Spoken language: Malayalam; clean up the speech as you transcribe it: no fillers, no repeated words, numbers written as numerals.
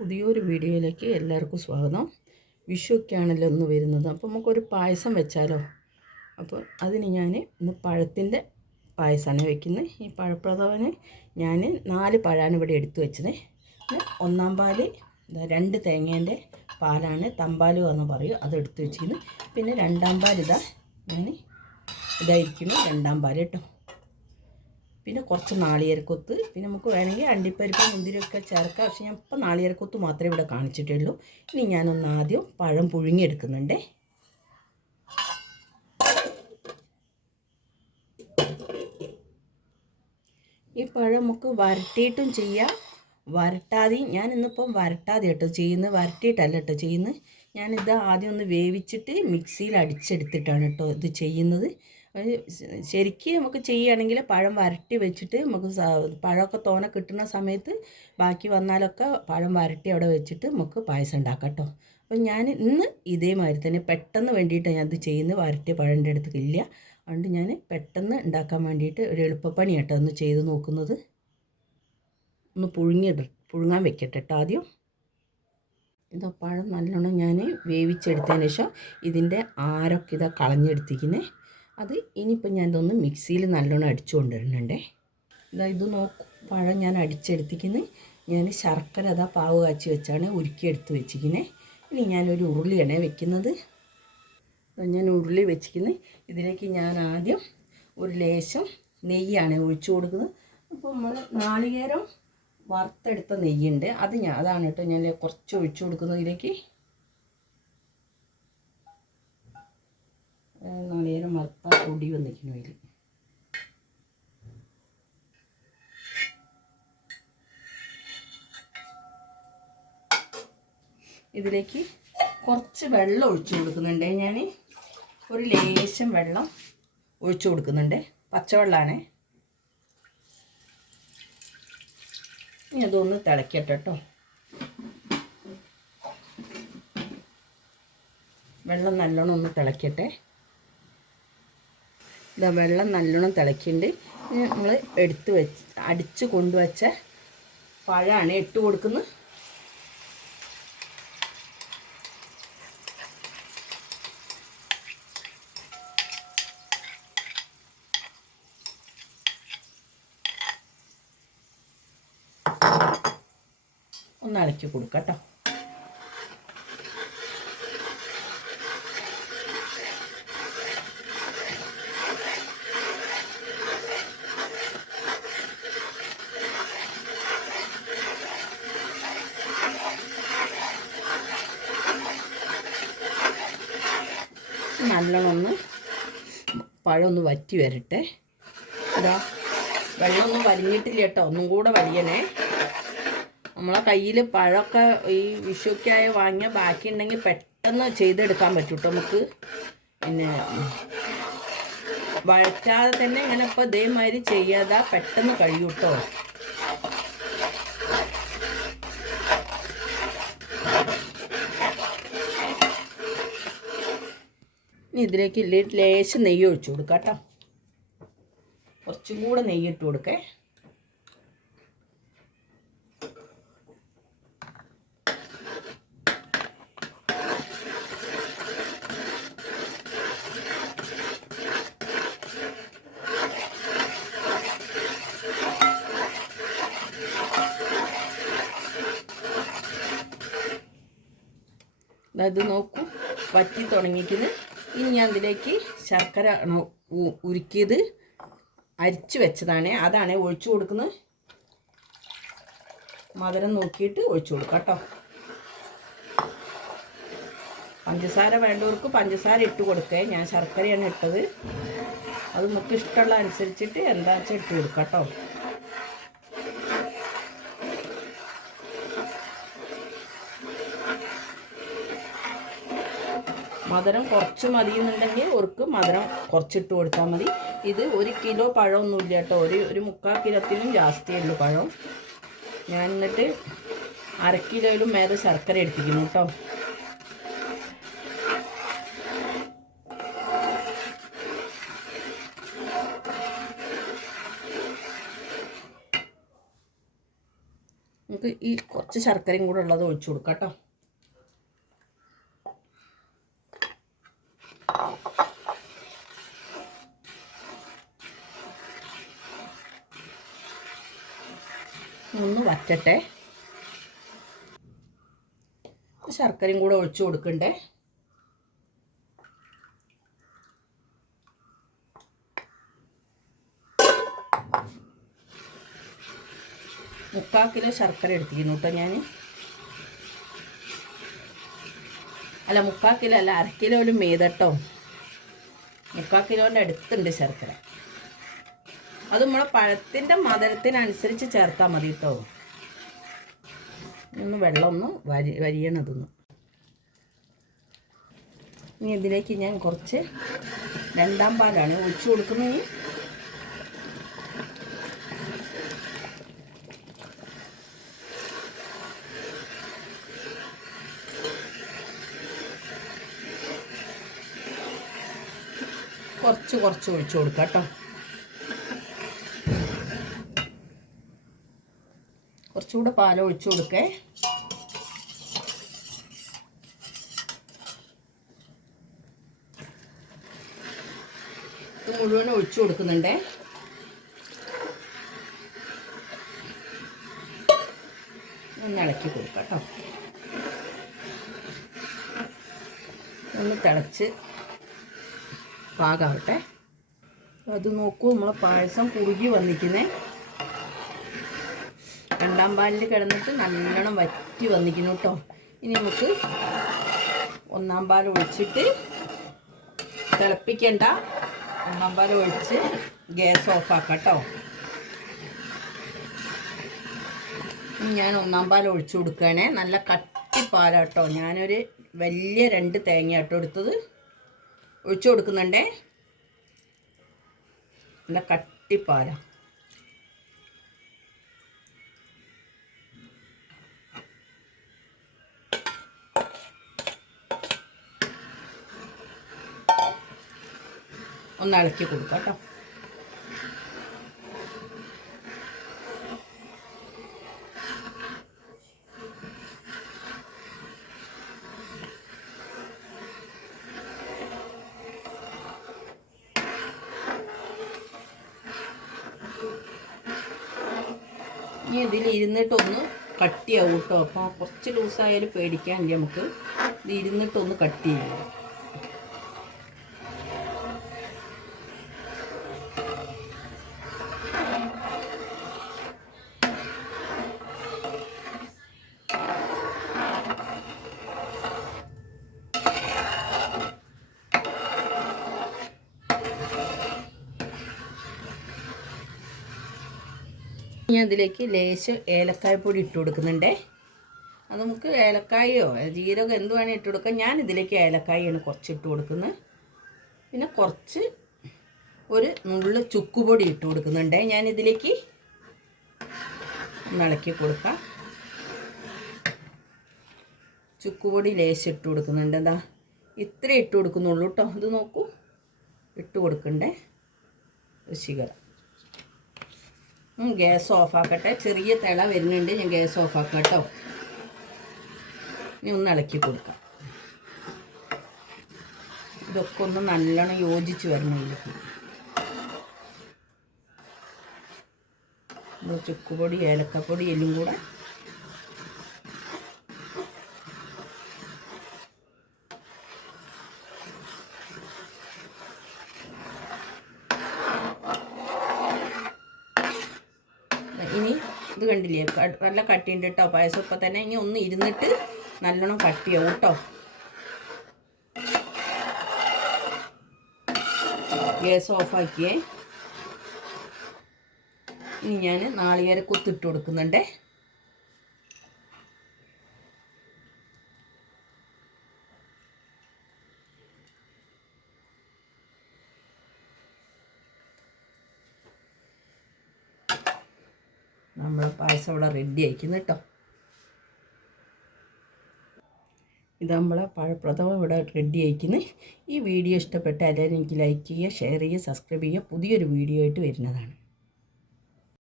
പുതിയൊരു വീഡിയോയിലേക്ക് എല്ലാവർക്കും സ്വാഗതം. വിഷുവൊക്കെയാണല്ലോ ഒന്ന് വരുന്നത്. അപ്പോൾ നമുക്കൊരു പായസം വെച്ചാലോ. അപ്പോൾ അതിന് ഞാൻ ഇന്ന് പഴത്തിൻ്റെ പായസമാണ് വെക്കുന്നത്. ഈ പഴപ്രഥമന് ഞാൻ 4 പഴമാണ് ഇവിടെ എടുത്തു വെച്ചത്. ഒന്നാം പാല് 2 തേങ്ങേൻ്റെ പാലാണ്, തമ്പാലു എന്ന് പറയും, അതെടുത്ത് വെച്ചിരുന്നു. പിന്നെ രണ്ടാം പാൽ ഞാൻ ഇതായിരിക്കുന്നു രണ്ടാം പാൽ കേട്ടോ. പിന്നെ കുറച്ച് നാളികേരക്കൊത്ത്, പിന്നെ നമുക്ക് വേണമെങ്കിൽ അണ്ടിപ്പരിപ്പ് മുന്തിരിയൊക്കെ ചേർക്കാം. പക്ഷേ ഞാൻ ഇപ്പോൾ നാളികേരക്കൊത്ത് മാത്രമേ ഇവിടെ കാണിച്ചിട്ടുള്ളൂ. ഇനി ഞാനൊന്ന് ആദ്യം പഴം പുഴുങ്ങിയെടുക്കുന്നുണ്ട്. ഈ പഴം നമുക്ക് വരട്ടിയിട്ടും ചെയ്യാം, വരട്ടാതെയും. ഞാനിന്നിപ്പം വരട്ടാതെ കേട്ടോ ചെയ്യുന്നത്, വരട്ടിയിട്ടല്ല കേട്ടോ ചെയ്യുന്നത്. ഞാനിത് ആദ്യം ഒന്ന് വേവിച്ചിട്ട് മിക്സിയിൽ അടിച്ചെടുത്തിട്ടാണ് കേട്ടോ ഇത് ചെയ്യുന്നത്. ശരിക്കും നമുക്ക് ചെയ്യുകയാണെങ്കിൽ പഴം വരട്ടി വെച്ചിട്ട് നമുക്ക് പഴമൊക്കെ തോനെ കിട്ടുന്ന സമയത്ത് ബാക്കി വന്നാലൊക്കെ പഴം വരട്ടി അവിടെ വെച്ചിട്ട് നമുക്ക് പായസം ഉണ്ടാക്കാം കേട്ടോ. അപ്പം ഞാൻ ഇന്ന് ഇതേമാതിരി തന്നെ പെട്ടെന്ന് വേണ്ടിയിട്ടാണ് ഞാനത് ചെയ്യുന്നത്. വരട്ടിയ പഴം എൻ്റെ അടുത്തില്ല, അതുകൊണ്ട് ഞാൻ പെട്ടെന്ന് ഉണ്ടാക്കാൻ വേണ്ടിയിട്ട് ഒരു എളുപ്പപ്പണി കേട്ടോ ഒന്ന് ചെയ്ത് നോക്കുന്നത്. ഒന്ന് പുഴുങ്ങാൻ വെക്കട്ടെ കേട്ടോ ആദ്യം. ഇതാ പഴം നല്ലോണം ഞാൻ വേവിച്ചെടുത്തതിന് ശേഷം ഇതിൻ്റെ ആരൊക്കെ കളഞ്ഞെടുത്തിരിക്കുന്നത്. അത് ഇനിയിപ്പോൾ ഞാൻ ഇതൊന്ന് മിക്സിയിൽ നല്ലോണം അടിച്ചു കൊണ്ടുവരുന്നുണ്ടേ. ഇത് നോക്കും, പഴം ഞാൻ അടിച്ചെടുത്തിരിക്കുന്നത്. ഞാൻ ശർക്കര പാവ് കാച്ചി വെച്ചാണ് ഉരുക്കിയെടുത്ത് വെച്ചിരിക്കുന്നത്. ഇനി ഞാനൊരു ഉരുളിയാണ് വെക്കുന്നത്. ഞാൻ ഉരുളി വെച്ചിരിക്കുന്നത്. ഇതിലേക്ക് ഞാൻ ആദ്യം ഒരു ലേശം നെയ്യാണ് ഒഴിച്ചു കൊടുക്കുന്നത്. അപ്പോൾ നമ്മൾ നാളികേരം വറുത്തെടുത്ത നെയ്യുണ്ട്, അതാണ് കേട്ടോ ഞാൻ കുറച്ച് ഒഴിച്ചു കൊടുക്കുന്നത്. ഇതിലേക്ക് നാളികേരം വറുത്ത പൊടി വന്നിരിക്കുന്നു. ഇതിലേക്ക് കുറച്ച് വെള്ളം ഒഴിച്ചു കൊടുക്കുന്നുണ്ട്. ഞാൻ ഒരു ലേശം വെള്ളം ഒഴിച്ചു കൊടുക്കുന്നുണ്ട്, പച്ചവെള്ളമാണ്. ഇനി അതൊന്ന് തിളക്കട്ടെ കേട്ടോ. വെള്ളം നല്ലോണം ഒന്ന് തിളക്കട്ടെ. വെള്ളം നല്ലോണം തിളക്കിയിട്ടുണ്ട്. നമ്മൾ അടിച്ച് കൊണ്ടുവച്ച പഴമാണ് ഇട്ട് കൊടുക്കുന്നത്. ഒന്ന് ഇളക്കി കൊടുക്കാം കേട്ടോ. നല്ലോണം ഒന്ന് പഴം ഒന്ന് വറ്റി വരട്ടെ. വെള്ളമൊന്നും വലിഞ്ഞിട്ടില്ല കേട്ടോ, ഒന്നും കൂടെ വലിയണേ. നമ്മളെ കയ്യിൽ പഴമൊക്കെ ഈ വിഷുക്കായ വാങ്ങിയ ബാക്കി ഉണ്ടെങ്കിൽ പെട്ടെന്ന് ചെയ്തെടുക്കാൻ പറ്റും കേട്ടോ നമുക്ക്. പിന്നെ വഴറ്റാതെ തന്നെ ഇങ്ങനെ ഇപ്പോൾ ഇതേമാതിരി ചെയ്യാതെ പെട്ടെന്ന് കഴിയും കേട്ടോ. ഇനി ഇതിലേക്ക് ലേശം നെയ്യ് ഒഴിച്ചു കൊടുക്കാം കേട്ടോ. കുറച്ചും കൂടെ നെയ്യിട്ട് കൊടുക്കേ. ഇത് നോക്കൂ, വറ്റി തുടങ്ങിയിരിക്കുന്നത്. ഇനി ഞാൻ ഇതിലേക്ക് ശർക്കര ഉരുക്കിയത് അരിച്ചു വെച്ചതാണ്, അതാണ് ഒഴിച്ചു കൊടുക്കുന്നത്. മധുരം നോക്കിയിട്ട് ഒഴിച്ചു കൊടുക്കാം കേട്ടോ. പഞ്ചസാര വേണ്ടവർക്ക് പഞ്ചസാര ഇട്ട് കൊടുക്കേ. ഞാൻ ശർക്കരയാണ് ഇട്ടത്. അത് നമുക്ക് ഇഷ്ടമുള്ള അനുസരിച്ചിട്ട് എന്താ വെച്ചാൽ ഇട്ട് കൊടുക്കാം കേട്ടോ. മധുരം കുറച്ച് മതിയെന്നുണ്ടെങ്കിൽ അവർക്ക് മധുരം കുറച്ചിട്ട് കൊടുത്താൽ മതി. ഇത് 1 കിലോ പഴമൊന്നുമില്ല കേട്ടോ, ഒരു 3/4 കിലോത്തിനും ജാസ്തിയുള്ളൂ പഴം. ഞാൻ എന്നിട്ട് 1/2 കിലോയിലും മേലെ ശർക്കര എടുത്തിരിക്കുന്നു കേട്ടോ. നമുക്ക് ഈ കുറച്ച് ശർക്കരയും കൂടെ ഉള്ളത് ഒഴിച്ചു കൊടുക്കാം കേട്ടോ. ഒന്ന് വറ്റട്ടെ. ശർക്കരയും കൂടെ ഒഴിച്ചു കൊടുക്കണ്ടേ. മുക്കാൽ കിലോ ശർക്കര എടുത്തിരുന്നു കേട്ടോ ഞാൻ. അല്ല, മുക്കാൽ കിലോ അല്ല, അര കിലോയിലും മേതട്ടോ. മുക്കാൽ കിലോൻ്റെ അടുത്തുണ്ട് ശർക്കര. അത് നമ്മളെ പഴത്തിൻ്റെ മധുരത്തിനനുസരിച്ച് ചേർത്താൽ മതി കേട്ടോ. ഒന്ന് വെള്ളം ഒന്ന് വരിയണതൊന്ന്. ഇനി ഇതിലേക്ക് ഞാൻ കുറച്ച് രണ്ടാം പാലാണ് ഒഴിച്ചു കൊടുക്കുന്നത്. കുറച്ച് ഒഴിച്ചു കൊടുക്കാം കേട്ടോ. കുറച്ചുകൂടെ പാൽ ഒഴിച്ചു കൊടുക്കേ. ഇത് മുഴുവൻ ഒഴിച്ചു കൊടുക്കുന്നുണ്ടേ. ഒന്ന് ഇളക്കി കൊടുക്കാം കേട്ടോ. ഒന്ന് തിളച്ച് പാകാവട്ടെ. അത് നോക്കൂ, നമ്മളെ പായസം കുറുകി വന്നിരിക്കുന്നേ. രണ്ടാം പാലിൽ കിടന്നിട്ട് നല്ലോണം വറ്റി വന്നിരിക്കുന്നു കേട്ടോ. ഇനി നമുക്ക് ഒന്നാം പാൽ ഒഴിച്ചിട്ട് തിളപ്പിക്കണ്ട. ഒന്നാം പാൽ ഒഴിച്ച് ഗ്യാസ് ഓഫാക്കാം കേട്ടോ. ഞാൻ ഒന്നാം പാൽ ഒഴിച്ചു കൊടുക്കുകയാണേ. നല്ല കട്ടിപ്പാലാട്ടോ. ഞാനൊരു വലിയ 2 തേങ്ങ ആട്ടോ എടുത്തത്. ഒഴിച്ചു കൊടുക്കുന്നുണ്ടേ. നല്ല കട്ടിപ്പാല. ഒന്ന് ഇളക്കി കൊടുക്കാം കേട്ടോ. ഇനി ഇതിൽ ഇരുന്നിട്ടൊന്ന് കട്ടിയാവും കേട്ടോ. അപ്പോൾ കുറച്ച് ലൂസായാലും പേടിക്കാനില്ല. നമുക്ക് ഇത് ഇരുന്നിട്ടൊന്ന് കട്ട് ചെയ്യാം. ഞാൻ ഇതിലേക്ക് ലേശം ഏലക്കായപ്പൊടി ഇട്ട് കൊടുക്കുന്നുണ്ടേ. അത് നമുക്ക് ഏലക്കായോ ജീരകം എന്ത് വേണേൽ ഇട്ട് കൊടുക്കാം. ഞാൻ ഇതിലേക്ക് ഏലക്കായാണ് കുറച്ച് ഇട്ട് കൊടുക്കുന്നത്. പിന്നെ കുറച്ച് ഒരു നുള്ളു ചുക്കുപൊടി ഇട്ട് കൊടുക്കുന്നുണ്ടേ. ഞാനിതിലേക്ക് ഇളക്കി കൊടുക്കാം. ചുക്കുപൊടി ലേശം ഇട്ട് കൊടുക്കുന്നുണ്ട്. എന്താ ഇത്ര ഇട്ട് കൊടുക്കുന്നുള്ളൂ കേട്ടോ. ഇത് നോക്കൂ, ഇട്ട് കൊടുക്കണ്ടേ. രുചികരം. ഗ്യാസ് ഓഫാക്കട്ടെ. ചെറിയ തിള വരുന്നുണ്ട്. ഞാൻ ഗ്യാസ് ഓഫാക്കാം കേട്ടോ. ഇനി ഒന്ന് ഇളക്കി കൊടുക്കാം. ഇതൊക്കെ ഒന്ന് നല്ലോണം യോജിച്ച് വരണമില്ല. ചുക്കുപൊടി ഏലക്കപ്പൊടി എല്ലാം കൂടെ ഇനി ഇത് കണ്ടില്ലേ, നല്ല കട്ടിയുണ്ട് കേട്ടോ പായസം. ഇപ്പം തന്നെ ഇനി ഒന്ന് ഇരുന്നിട്ട് നല്ലോണം കട്ടിയാവും കേട്ടോ. ഗ്യാസ് ഓഫാക്കിയേ. ഇനി ഞാൻ നാളികേര കുത്തിട്ട് കൊടുക്കുന്നുണ്ടേ. നമ്മൾ പായസം ഇവിടെ റെഡി ആയിരിക്കുന്നു കേട്ടോ. ഇത് നമ്മളെ പഴപ്രഥമം ഇവിടെ റെഡി ആയിരിക്കുന്നു. ഈ വീഡിയോ ഇഷ്ടപ്പെട്ട എല്ലാവരും എനിക്ക് ലൈക്ക് ചെയ്യുക, ഷെയർ ചെയ്യുക, സബ്സ്ക്രൈബ് ചെയ്യുക. പുതിയൊരു വീഡിയോ ആയിട്ട് വരുന്നതാണ്.